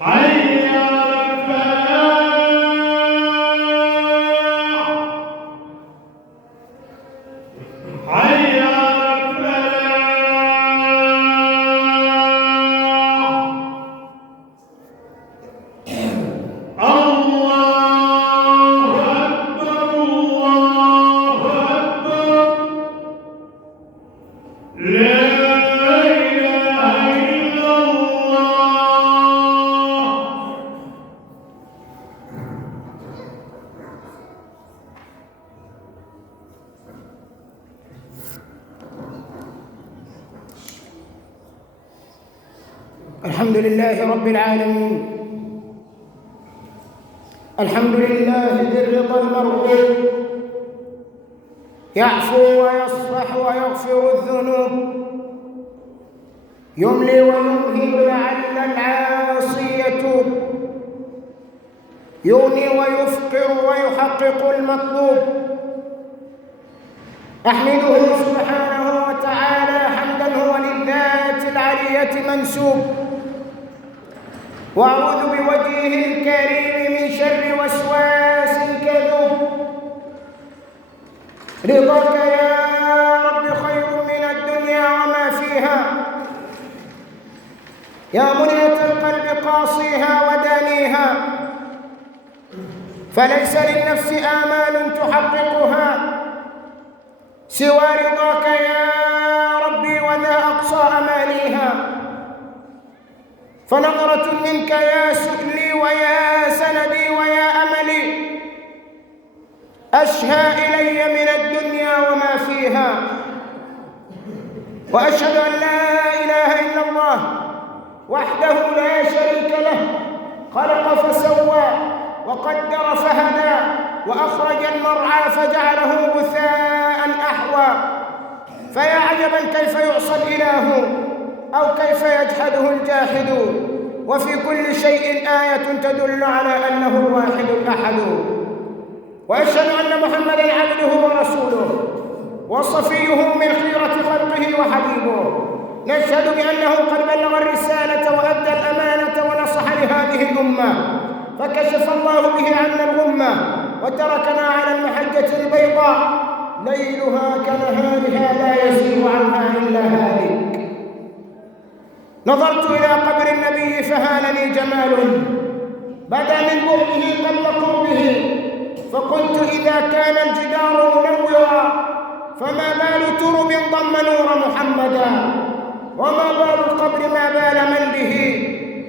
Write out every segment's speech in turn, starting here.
حي على الفلاح. حي على الفلاح. الله أكبر الله أكبر. لا إله إلا الله. الحمد لله رب العالمين. الحمد لله ذي الرضا المرغوب، يعفو ويصفح ويغفر الذنوب، يملي ويمهل لعل العاصي يتوب، يغني ويفقر ويحقق المطلوب. أحمده سبحانه وتعالى حمدا هو للذات العلية منسوب، وأعوذ بوجهه الكريم من شر وسواس كذوب. رضاك يا رب خير من الدنيا وما فيها، يا منية القلب قاصيها ودانيها، فليس للنفس آمال تحققها سوى رضاك يا ربي، وذا أقصى أمانيها. فنظرة منك يا سؤلي ويا سندي ويا أملي، أشهى إلي من الدنيا وما فيها. وأشهد أن لا إله إلا الله وحده لا شريك له، خلق فسوى وقدر فهدى، وأخرج المرعى فجعله غثاء أحوى. فيا عجبا كيف يعصى الإله أو كيف يجحده الجاحد، وفي كل شيء آية تدل على أنه الواحد الأحد. وأشهد أن محمدًا عبده ورسوله وصفيه من خيرة خلقه وحبيبه. نشهد بأنه قد بلغ الرسالة وأدى الأمانة ونصح لهذه الأمة، فكشف الله به عنا الغمة، وتركنا على المحجة البيضاء ليلها كنهارها لا يزيغ عنها إلا هالك. نظرت إلى قبر النبي فهالني جمال بدا من بعده قبل قربه، فقلت إذا كان الجدار منورا فما بال ترب ضم نور محمدا، وما بال القبر ما بال من به،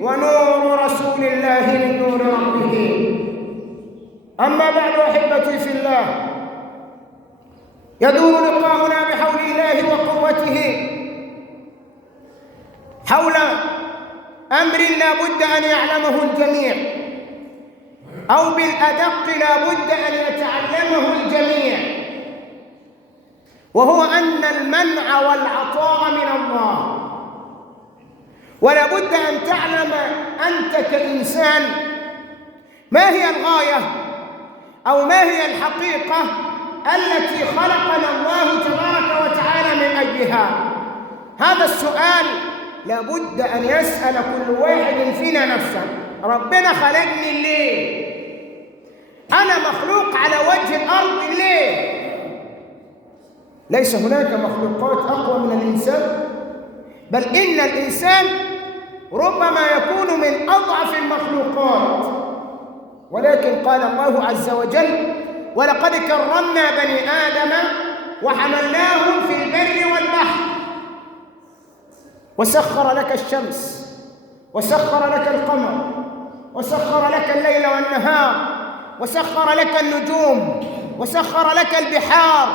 ونور رسول الله من نور ربه. أما بعد أحبتي في الله، يدور لقاؤنا بحول الله وقوته حول أمر لا بد أن يعلمه الجميع، أو بالأدق لا بد أن يتعلمه الجميع، وهو أن المنع والعطاء من الله. ولا بد أن تعلم أنت كإنسان ما هي الغاية أو ما هي الحقيقة التي خلقنا الله تبارك وتعالى من أجلها. هذا السؤال لا بد أن يسأل كل واحد فينا نفسه: ربنا خلقني ليه؟ أنا مخلوق على وجه الأرض ليه؟ ليس هناك مخلوقات أقوى من الإنسان، بل إن الإنسان ربما يكون من أضعف المخلوقات، ولكن قال الله عز وجل: ولقد كرمنا بني آدم وحملناهم في البر والبحر، وسخر لك الشمس، وسخر لك القمر، وسخر لك الليل والنهار، وسخر لك النجوم، وسخر لك البحار،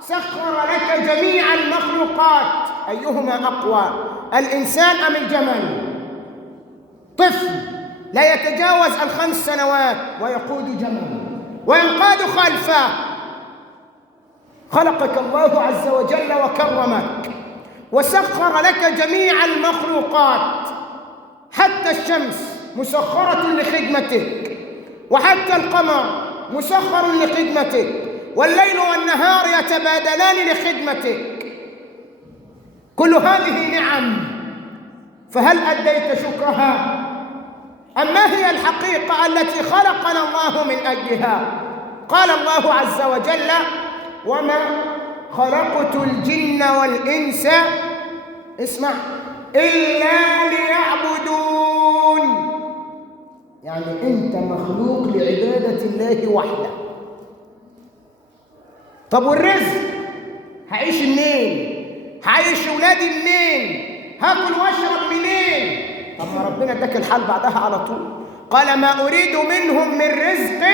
سخر لك جميع المخلوقات. أيهما أقوى، الإنسان أم الجمل؟ طفل لا يتجاوز 5 سنوات ويقود جمل وينقاد خلفه. خلقك الله عز وجل وكرمك وسخر لك جميع المخلوقات، حتى الشمس مسخرة لخدمتك، وحتى القمر مسخر لخدمتك، والليل والنهار يتبادلان لخدمتك. كل هذه نعم، فهل أديت شكرها؟ ما هي الحقيقة التي خلقنا الله من أجلها؟ قال الله عز وجل: وما خلقت الجن والإنس، اسمع، إلا ليعبدون. يعني أنت مخلوق لعبادة الله وحده. طب والرزق هعيش منين؟ هعيش ولادي منين؟ هاكل واشرب منين؟ طب ما ربنا اداك الحال بعدها على طول، قال: ما أريد منهم من رزق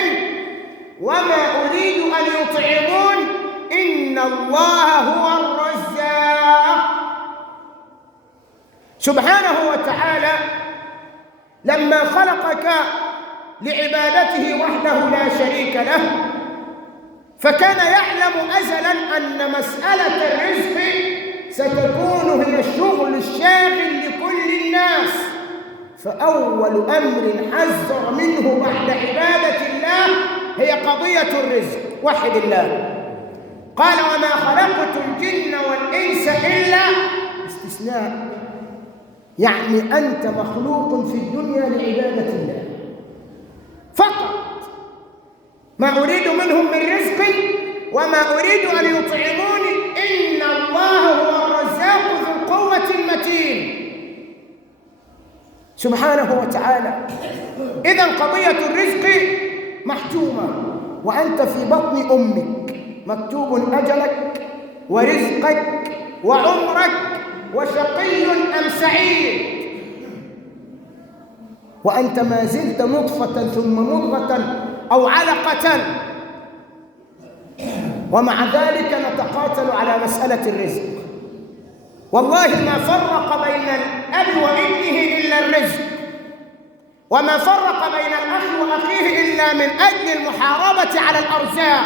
وما أريد أن يطعمون إن الله هو الرزاق. سبحانه وتعالى لما خلقك لعبادته وحده لا شريك له، فكان يعلم أزلا أن مسألة الرزق ستكون هي الشغل الشاغل لكل الناس، فأول أمر حذر منه بعد عبادة الله هي قضية الرزق. وحد الله. قال: وما خلقت الجن والإنس إلا، استثناء، يعني أنت مخلوق في الدنيا لعبادة الله فقط. ما أريد منهم من رزق وما أريد أن يطعموني إن الله هو الرزاق ذو القوة المتين سبحانه وتعالى. إذن قضية الرزق محتومة، وأنت في بطن أمك مكتوب أجلك ورزقك وعمرك وشقي أم سعيد، وأنت ما زلت نطفة ثم مضغة أو علقة، ومع ذلك نتقاتل على مسألة الرزق. والله ما فرق بين الأب وابنه إلا الرزق، وما فرق بين الأخ وأخيه إلا من أجل المحاربة على الأرزاق.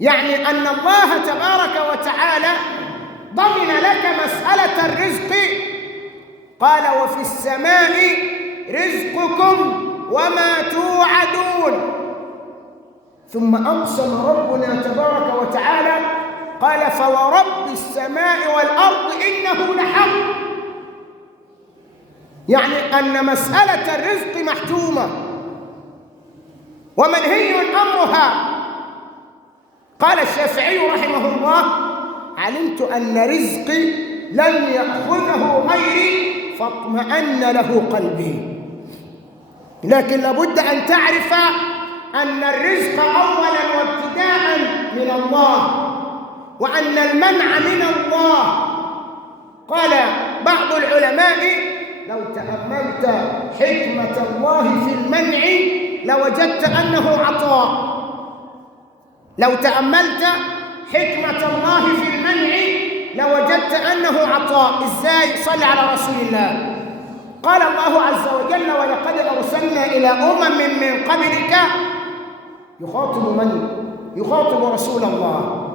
يعني أن الله تبارك وتعالى ضمن لك مسألة الرزق. قال: وفي السماء رزقكم وما توعدون. ثم أقسم ربنا تبارك وتعالى قال: فورب السماء والأرض إنه لحق. يعني أن مسألة الرزق محتومة ومنهي أمرها. قال الشافعي رحمه الله: علمت أن رزقي لن يأخذه غيري فاطمأن له قلبي. لكن لابد أن تعرف أن الرزق أولا وابتداء من الله، وأن المنع من الله. قال بعض العلماء: لو تأملت حكمة الله في المنع لوجدت أنه عطاء. لو تأملت حكمة الله في المنع لوجدت أنه عطاء. إزاي؟ صل على رسول الله. قال الله عز وجل: ولقد أرسلنا إلى من قبلك. يخاطب من؟ يخاطب رسول الله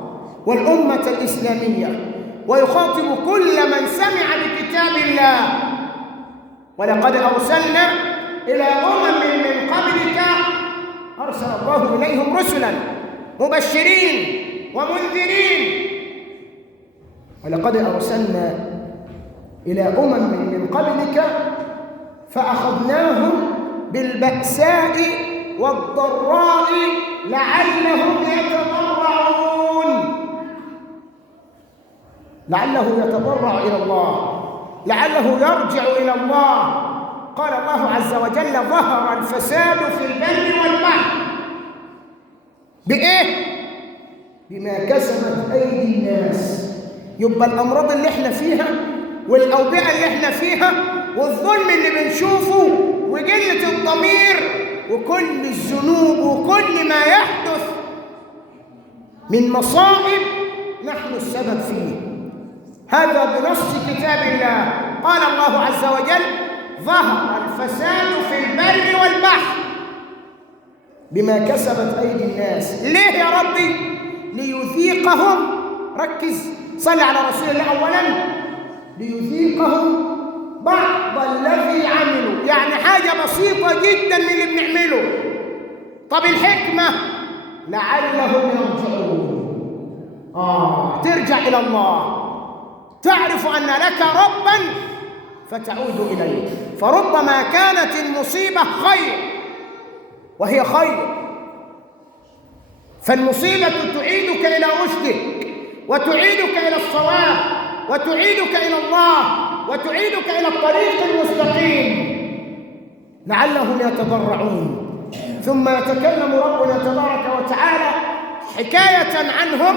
والأمة الإسلامية، ويخاطب كل من سمع بكتاب الله. ولقد أرسلنا إلى من قبلك أرسل الله إليهم رسلا مبشرين ومنذرين. ولقد أرسلنا إلى من قبلك فأخذناهم بالبأساء والضراء لعلهم يتضرعون. لعله يتضرع إلى الله، لعله يرجع إلى الله. قال الله عز وجل: ظهر الفساد في البر والبحر. بإيه؟ بما كسبت أيدي الناس. يبقى الأمراض اللي احنا فيها والأوبئة اللي احنا فيها والظلم اللي بنشوفه وقلة الضمير وكل الذنوب وكل ما يحدث من مصائب نحن السبب فيه. هذا بنص كتاب الله. قال الله عز وجل: ظهر الفساد في البر والبحر بما كسبت أيدي الناس. ليه يا ربي؟ ليذيقهم، ركز، صل على رسول الله أولا، ليذيقهم بعض الذي عملوا. يعني حاجة بسيطة جدا من اللي بنعمله. طب الحكمة لعلهم يرجعون. ترجع إلى الله، تعرف أن لك ربا فتعود إليه. فربما كانت المصيبة خير وهي خير، فالمصيبة تعيدك إلى رشدك وتعيدك إلى الصواب وتعيدك إلى الله وتعيدك إلى الطريق المستقيم لعلهم يتضرعون. ثم يتكلم ربنا تبارك وتعالى حكاية عنهم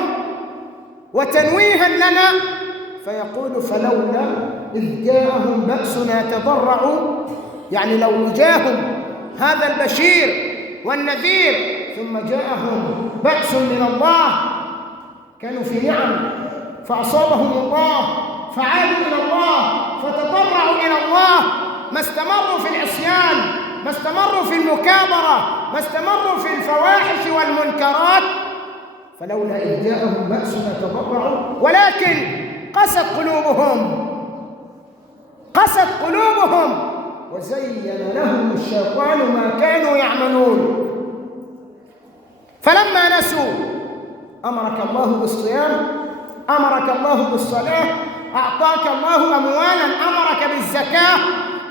وتنويها لنا فيقول فلولا إذ جاءهم بأسنا تضرعوا، يعني لو جاءهم هذا البشير والنذير ثم جاءهم بأس من الله، كانوا في نعم فأصابهم الله فعادوا إلى الله فتضرعوا إلى الله، ما استمروا في العصيان، ما استمروا في المكابرة، ما استمروا في الفواحش والمنكرات. فلولا إذ جاءهم بأسنا تضرعوا ولكن قست قلوبهم وزين لهم الشيطان ما كانوا يعملون. فلما نسوا أمرك الله بالصيام، أمرك الله بالصلاة، أعطاك الله أموالا أمرك بالزكاة،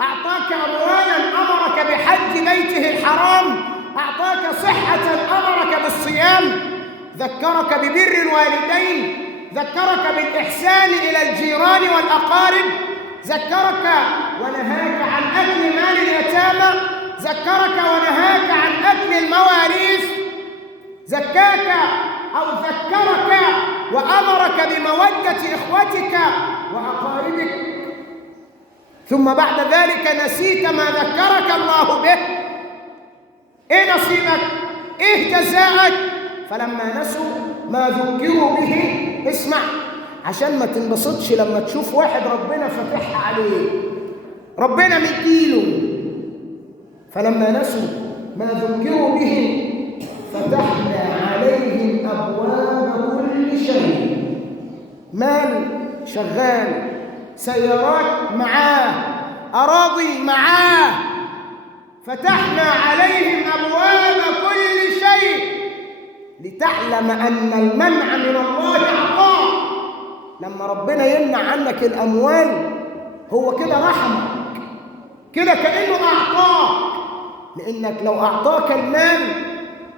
أعطاك أموالا أمرك بحج بيته الحرام، أعطاك صحة أمرك بالصيام، ذكرك ببر الوالدين، ذكرك بالإحسان إلى الجيران والأقارب، ذكرك ونهاك عن أكل مال اليتامى، ذكرك ونهاك عن أكل المواريث، زكاك أو ذكرك وأمرك بمودة إخوتك وأقاربك، ثم بعد ذلك نسيت ما ذكرك الله به. إيه نصيبك؟ إيه جزاءك؟ فلما نسوا ما ذكروا به، اسمع عشان ما تنبسطش لما تشوف واحد ربنا فتح عليه، ربنا مديله. فلما نسوا ما ذكروا به فتحنا عليهم أبواب كل شيء، مال شغال، سيارات معاه، أراضي معاه، فتحنا عليهم أبواب كل شيء لتعلم أن المنع من الله عطاء. لما ربنا يمنع عنك الأموال هو كده رحمك، كده كأنه أعطاك، لأنك لو أعطاك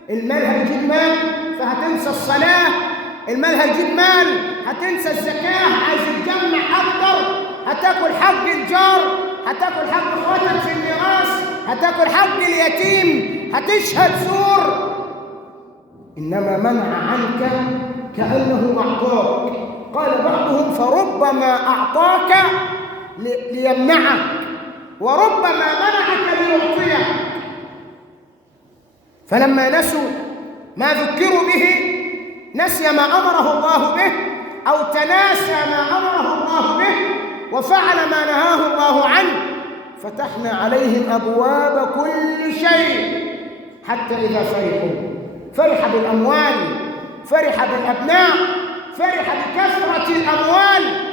المال هيجيب مال فهتنسى الصلاة، المال هيجيب مال هتنسى الزكاة، عايز تجمع أكتر، هتاكل حق الجار، هتاكل حق اخواتك في الميراث، هتاكل حق اليتيم، هتشهد زور. إنما منع عنك كأنه أعطاك. قال بعضهم فربما أعطاك ليمنعك وربما منعك ليعطيك. فلما نسوا ما ذكروا به، نسي ما أمره الله به أو تناسى ما أمره الله به وفعل ما نهاه الله عنه، فتحنا عليهم أبواب كل شيء حتى إذا فرح بالأموال، فرح بالأبناء، فرح بكثرة الأموال،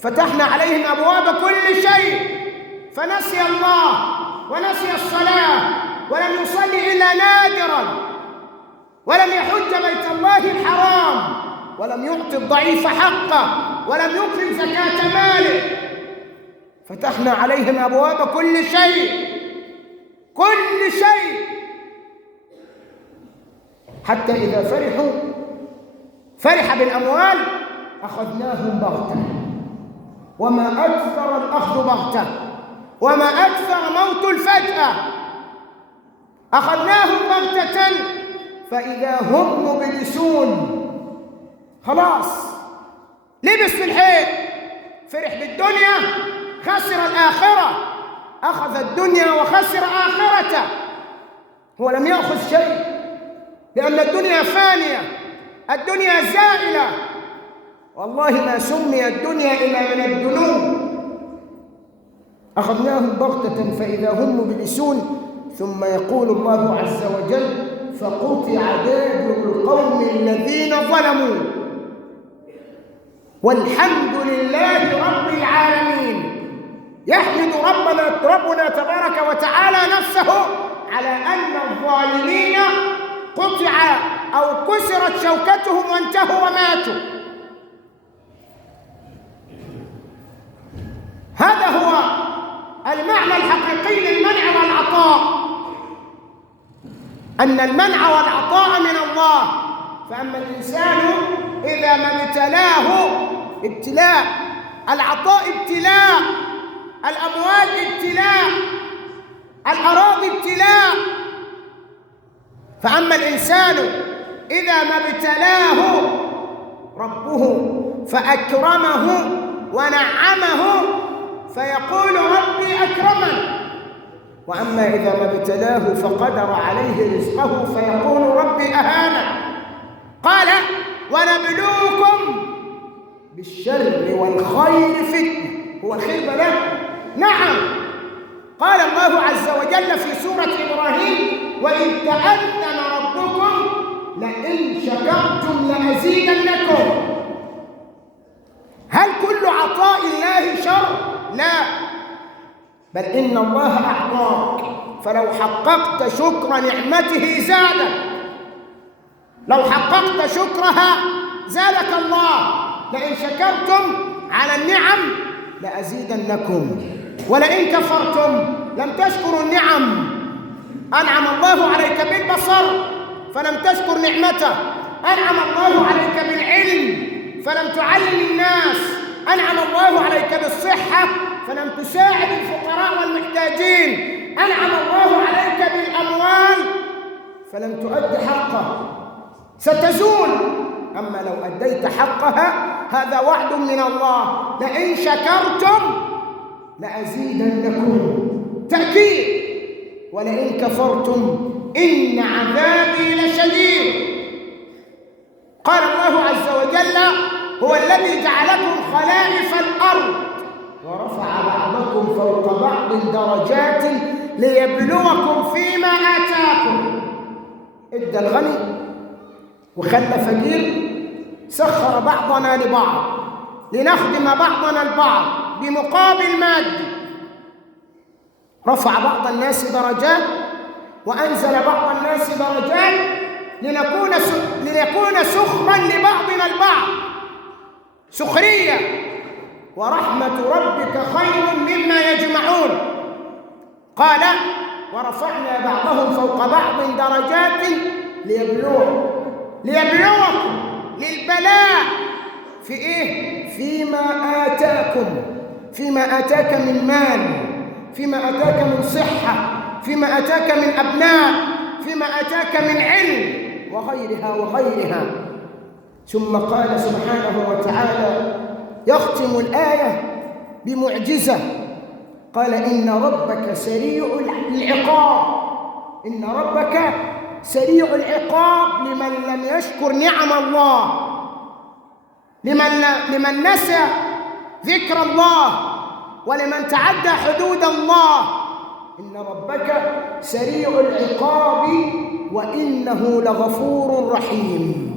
فتحنا عليهم أبواب كل شيء، فنسي الله ونسي الصلاة ولم يصلي إلا نادرا، ولم يحج بيت الله الحرام، ولم يعطي الضعيف حقه، ولم يقرم زكاة ماله. فتحنا عليهم أبواب كل شيء، كل شيء، حتى إذا فرح بالأموال أخذناهم بغتة. وما أكثر الأخذ بغتة، وما أكثر موت الفجأة. أخذناهم بغتة فإذا هم مبلسون، خلاص لبس في الحيط، فرح بالدنيا خسر الآخرة، أخذ الدنيا وخسر آخرته. هو لم يأخذ شيء، لأن الدنيا فانية، الدنيا زائلة. والله ما سمي الدنيا إلا من الدنو. أخذناهم بغتة فإذا هم مبلسون. ثم يقول الله عز وجل فقطع دابر القوم الذين ظلموا والحمد لله رب العالمين. يحمد ربنا تبارك وتعالى نفسه على أن الظالمين قطع أو كسرت شوكتهم وانتهوا وماتوا. المعنى الحقيقي للمنع والعطاء أن المنع والعطاء من الله. فأما الإنسان إذا ما ابتلاه ابتلاء، العطاء ابتلاء، الأموال ابتلاء، الأراضي ابتلاء. فأما الإنسان إذا ما ابتلاه ربه فأكرمه ونعمه فيقول ربي أكرمن، وأما إذا ما ابتلاه فقدر عليه رزقه فيقول ربي أهانن. قال ونبلوكم بالشر والخير فتنة. هو الخير بلاء؟ نعم. قال الله عز وجل في سورة إبراهيم وإذ تأذن ربكم لئن شكرتم لأزيدنكم. هل كل عطاء الله شر؟ لا، بل إن الله أعطاك، فلو حققت شكر نعمته زادك، لو حققت شكرها زادك الله. لئن شكرتم على النعم لأزيدنكم ولئن كفرتم لم تشكروا النعم. أنعم الله عليك بالبصر فلم تشكر نعمته، أنعم الله عليك بالعلم فلم تعلم الناس، أنعم الله عليك بالصحة فلم تساعد الفقراء والمحتاجين، أنعم الله عليك بالأموال فلم تؤد حقه، ستزول. أما لو أديت حقها هذا وعد من الله، لئن شكرتم لأزيدنكم، تأكيد. ولئن كفرتم إن عذابي لشديد. قال الله عز وجل هو الذي جعلكم خلائف الأرض ورفع بعضكم فوق بعض درجات ليبلوكم فيما آتاكم. ادى الغني وخلى فقير، سخر بعضنا لبعض لنخدم بعضنا البعض بمقابل مادي، رفع بعض الناس درجات وأنزل بعض الناس درجات لنكون سخرا لبعضنا البعض، سخرية. ورحمة ربك خير مما يجمعون. قال ورفعنا بعضهم فوق بعض درجات ليبلوكم، للبلاء في إيه؟ فيما آتاكم، فيما آتاك من مال، فيما آتاك من صحة، فيما آتاك من أبناء، فيما آتاك من علم وغيرها وغيرها. ثم قال سبحانه وتعالى يختم الآية بمعجزة، قال إن ربك سريع العقاب، إن ربك سريع العقاب لمن لم يشكر نعم الله، لمن نسى ذكر الله، ولمن تعدى حدود الله. إن ربك سريع العقاب وإنه لغفور رحيم.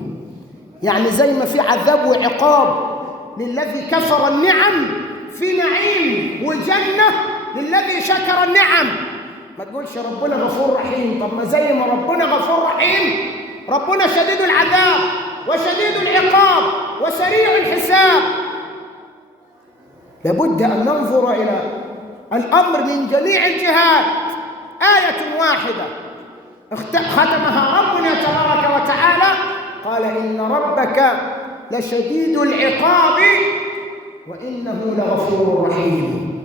يعني زي ما في عذاب وعقاب للذي كفر النعم، في نعيم وجنة للذي شكر النعم. ما تقولش ربنا غفور رحيم، طب ما زي ما ربنا غفور رحيم ربنا شديد العذاب وشديد العقاب وسريع الحساب. لابد أن ننظر إلى الأمر من جميع الجهات. آية واحدة ختمها ربنا تبارك وتعالى قال إن ربك لشديد العقاب وإنه لغفور رحيم.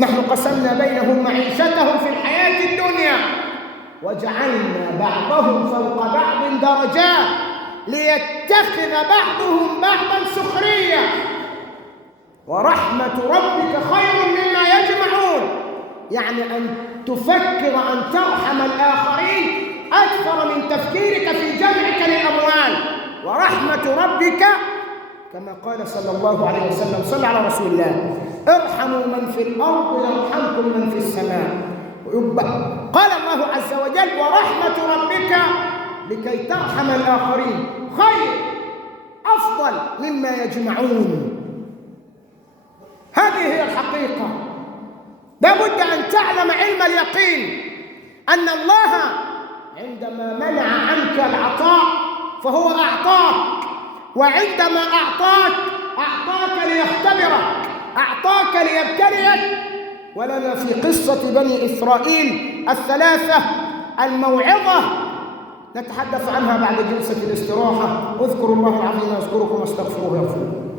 نحن قسمنا بينهم معيشتهم في الحياة الدنيا وجعلنا بعضهم فوق بعض درجات ليتخذ بعضهم بعضا سخرية. ورحمة ربك خير مما يجمعون، يعني أن تفكر أن ترحم الآخرين أكثر من تفكيرك في جمعك للأموال. ورحمة ربك كما قال صلى الله عليه وسلم، صلى على رسول الله، ارحموا من في الأرض يرحمكم من في السماء. قال الله عز وجل ورحمة ربك لكي ترحم الآخرين خير أفضل مما يجمعون. هذه هي الحقيقة. لابد أن تعلم علم اليقين أن الله عندما منع عنك العطاء فهو أعطاك، وعندما أعطاك ليختبرك، أعطاك ليبتليك، ولنا في قصة بني إسرائيل الثلاثة الموعظة نتحدث عنها بعد جلسة الاستراحة. اذكروا الله العظيم يذكركم واستغفروه يغفر لكم.